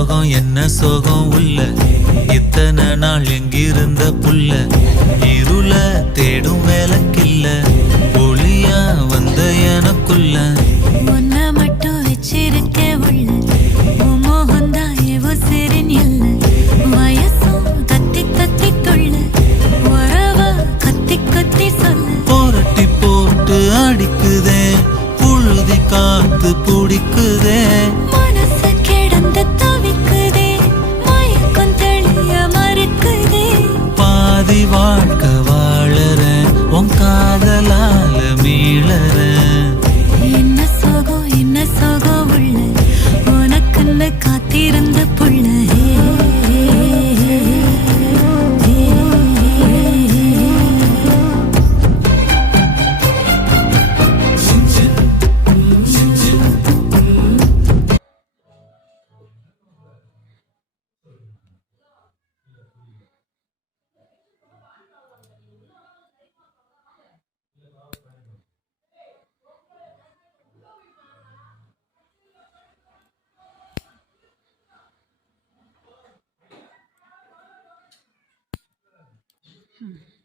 என்ன சோகம் உள்ள இத்தனை நாள் எங்கிருந்த புள்ள இருள தேடும் வேலைக்கில்ல ஒளியா வந்த எனக்குள்ள ஒன்ன மட்டும் வச்சிருக்க உள்ள மோகந்தா எவோ சிறின் இல்ல வயசும் கத்தி கத்தி தொள்ள உறவ கத்தி கத்தி சொல்ல போரட்டி போட்டு அடிக்குதே புழுதி காத்து பிடிக்குதே மனசு கிடந்து தவிக்குதே மயக்கம் தெளிய மறுக்குதே பாதி வாழ்க்கை வாழறேன் உன் காதலால மீளறேன் என்ன சோகம் உள்ள உனக்குன்னு காத்திருந்த புள்ள Hmm.